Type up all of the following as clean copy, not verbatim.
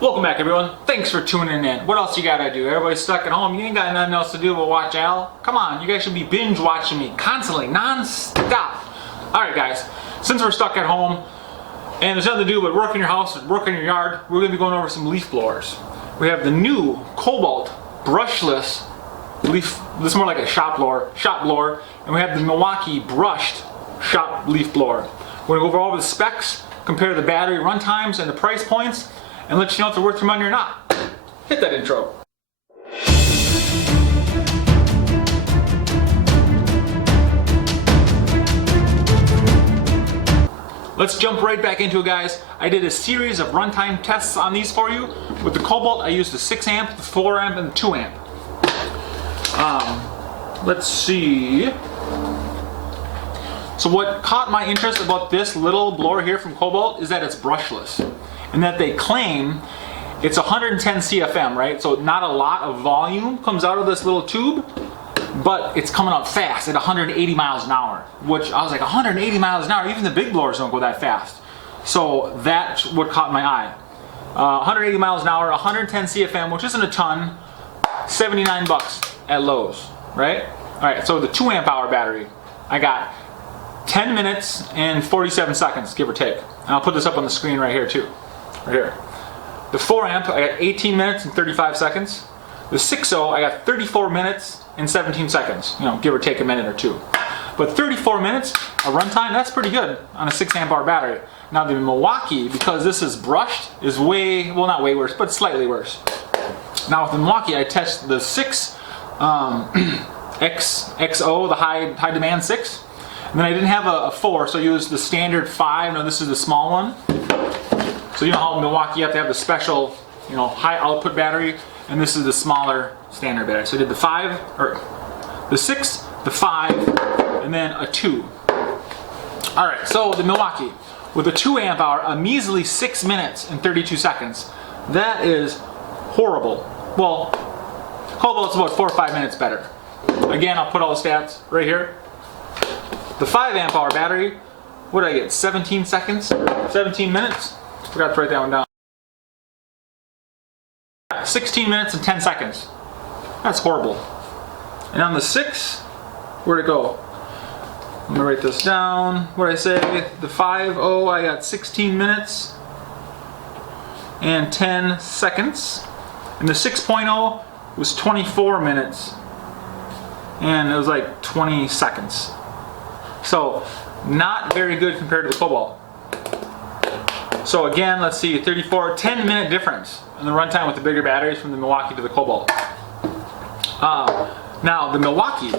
Welcome back, everyone. Thanks for tuning in. What else you gotta do? Everybody's stuck at home. You ain't got nothing else to do but watch Al. Come on, you guys should be binge watching me constantly, non-stop. Alright guys, since we're stuck at home and there's nothing to do but work in your house and work in your yard, we're gonna be going over some leaf blowers. We have the new Kobalt brushless leaf. This is more like a shop blower, and we have the Milwaukee brushed shop leaf blower. We're gonna go over all the specs, compare the battery run times and the price points, and let you know if they're worth your money or not. Hit that intro. Let's jump right back into it, guys. I did a series of runtime tests on these for you. With the Kobalt, I used the 6 amp, the 4 amp, and the 2 amp. Let's see. So what caught my interest about this little blower here from Kobalt is that it's brushless. And that they claim it's 110 CFM, right? So not a lot of volume comes out of this little tube, but it's coming up fast at 180 miles an hour, which I was like, 180 miles an hour? Even the big blowers don't go that fast. So that's what caught my eye. 180 miles an hour, 110 CFM, which isn't a ton, 79 bucks at Lowe's, right? All right, so the 2 amp hour battery, I got 10 minutes and 47 seconds, give or take. And I'll put this up on the screen right here too. Right here. The 4 amp, I got 18 minutes and 35 seconds. The 6.0, I got 34 minutes and 17 seconds. You know, give or take a minute or two. But 34 minutes of runtime, that's pretty good on a 6 amp hour battery. Now the Milwaukee, because this is brushed, is way, well not way worse, but slightly worse. Now with the Milwaukee, I tested the 6 XO, the high demand 6. And then I didn't have a 4, so I used the standard 5. No, this is the small one. So you know how Milwaukee, you have to have the special, you know, high output battery, and this is the smaller standard battery. So I did the 5, or the 6, the 5, and then a 2. All right, so the Milwaukee with a 2 amp hour, a measly 6 minutes and 32 seconds. That is horrible. Well, Kobalt's about 4 or 5 minutes better. Again, I'll put all the stats right here. The 5 amp hour battery, what did I get? 17 seconds? 17 minutes? Forgot to write that one down. 16 minutes and 10 seconds. That's horrible. And on the 6, where'd it go? Let me write this down. What did I say? The 5.0, I got 16 minutes and 10 seconds. And the 6.0 was 24 minutes and it was like 20 seconds. So not very good compared to the Kobalt. So again, let's see, 34, 10 minute difference in the runtime with the bigger batteries from the Milwaukee to the Kobalt. Now the Milwaukee,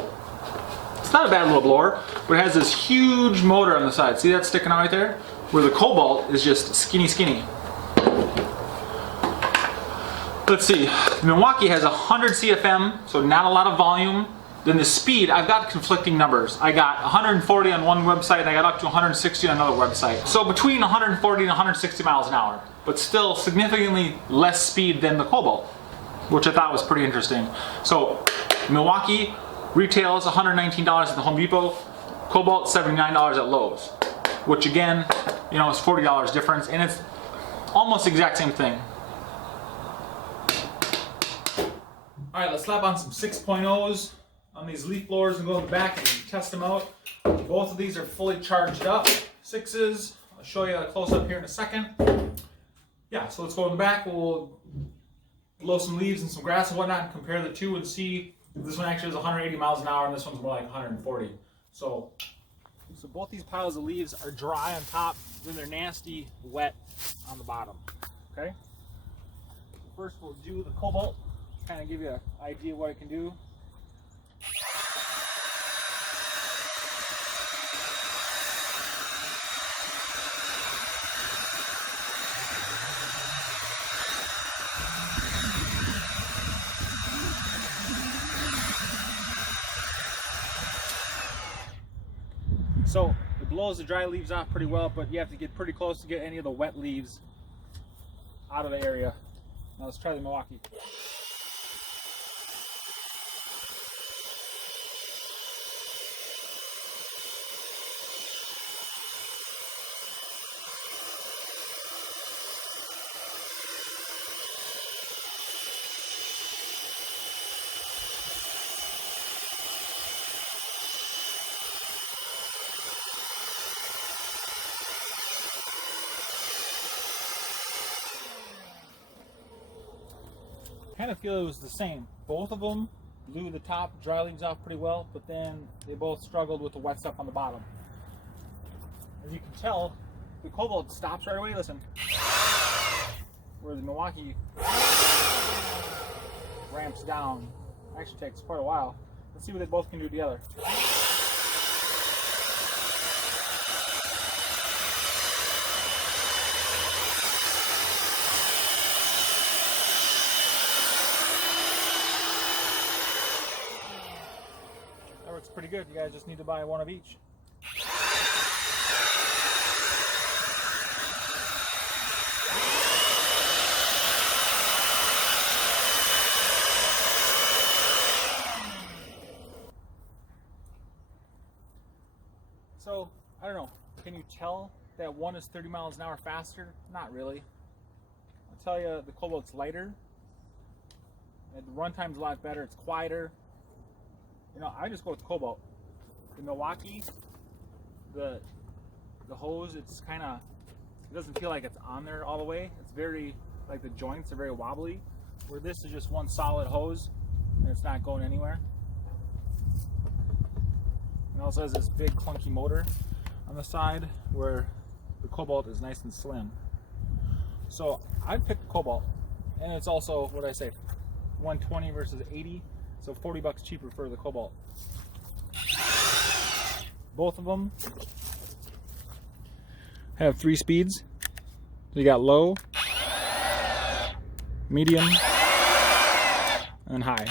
it's not a bad little blower, but it has this huge motor on the side. See that sticking out right there? Where the Kobalt is just skinny. Let's see, the Milwaukee has 100 CFM, so not a lot of volume. Then the speed, I've got conflicting numbers. I got 140 on one website and I got up to 160 on another website. So between 140 and 160 miles an hour, but still significantly less speed than the Kobalt, which I thought was pretty interesting. So Milwaukee retails $119 at the Home Depot, Kobalt $79 at Lowe's, which again, you know, is $40 difference, and it's almost the exact same thing. All right, let's slap on some 6.0s. on these leaf blowers and go in the back and test them out. Both of these are fully charged up. 6s. I'll show you a close up here in a second. Yeah, so let's go in the back. We'll blow some leaves and some grass and whatnot and compare the two and see if this one actually is 180 miles an hour and this one's more like 140. So both these piles of leaves are dry on top, then they're nasty wet on the bottom. Okay. First we'll do the Kobalt, kind of give you an idea of what it can do. So it blows the dry leaves off pretty well, but you have to get pretty close to get any of the wet leaves out of the area. Now let's try the Milwaukee. Kind of feel it was the same. Both of them blew the top dry leaves off pretty well, but then they both struggled with the wet stuff on the bottom. As you can tell, the Kobalt stops right away, listen. Where the Milwaukee ramps down. Actually takes quite a while. Let's see what they both can do together. That works pretty good. You guys just need to buy one of each. So, I don't know, can you tell that one is 30 miles an hour faster? Not really. I'll tell you, the Kobalt's lighter, and the runtime's a lot better, it's quieter. You know, I just go with Kobalt. The Milwaukee, the hose, it's kind of, it doesn't feel like it's on there all the way. It's very, like the joints are very wobbly, where this is just one solid hose, and it's not going anywhere. It also has this big clunky motor on the side where the Kobalt is nice and slim. So I'd pick Kobalt, and it's also, what I say, 120 versus 80, so 40 bucks cheaper for the Kobalt. Both of them have 3 speeds. So you got low, medium, and high.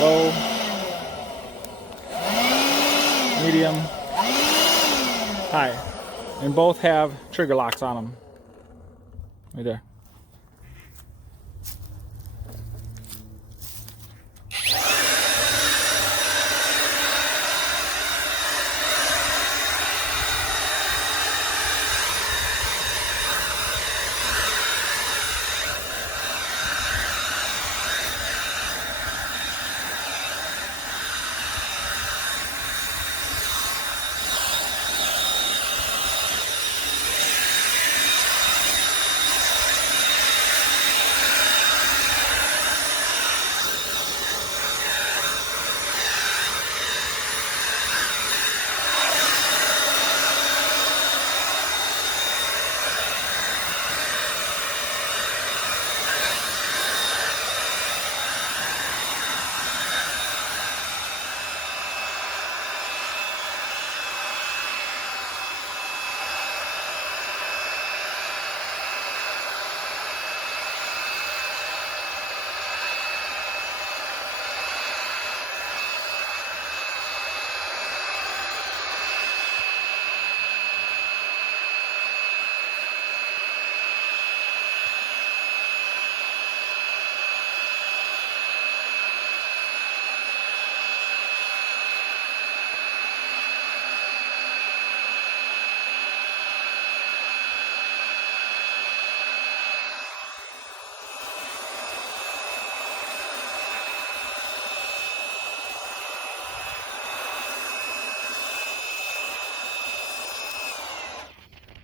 Low, medium, high, and both have trigger locks on them. Right there.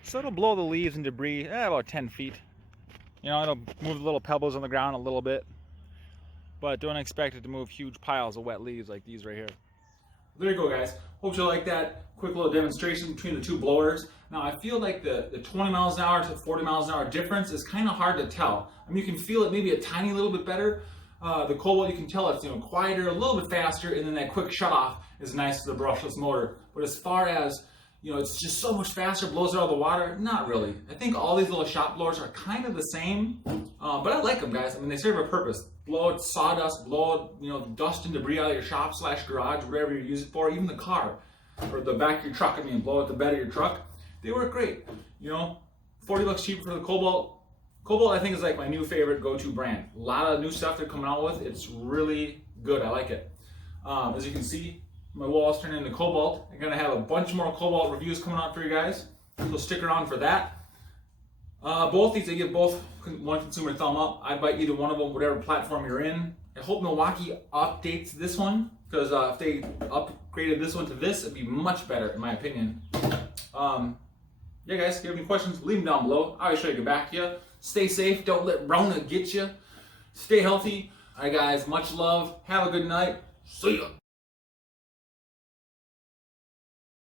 So it'll blow the leaves and debris about 10 feet. You know, it'll move the little pebbles on the ground a little bit, but don't expect it to move huge piles of wet leaves like these right here. There you go, guys. Hope you like that quick little demonstration between the two blowers. Now, I feel like the 20 miles an hour to 40 miles an hour difference is kind of hard to tell. I mean, you can feel it maybe a tiny little bit better. The Kobalt, you can tell it's, you know, quieter, a little bit faster, and then that quick shut off is nice for the brushless motor. But as far as, you know, it's just so much faster, blows out all the water, not really. I think all these little shop blowers are kind of the same, but I like them, guys. I mean, they serve a purpose. Blow out sawdust, blow out, you know, dust and debris out of your shop / garage, whatever you use it for, even the car or the back of your truck. I mean, blow out the bed of your truck. They work great. You know, 40 bucks cheaper for the Kobalt. Kobalt, I think, is like my new favorite go-to brand. A lot of new stuff they're coming out with. It's really good. I like it. As you can see, my wall's turning into Kobalt. I'm gonna have a bunch more Kobalt reviews coming out for you guys, so stick around for that. Both these, I give both one consumer thumb up. I'd buy either one of them, whatever platform you're in. I hope Milwaukee updates this one, because if they upgraded this one to this, it'd be much better, in my opinion. Yeah, guys, if you have any questions, leave them down below. I'll always try to get back to you. Stay safe. Don't let Rona get you. Stay healthy. All right, guys, much love. Have a good night. See ya.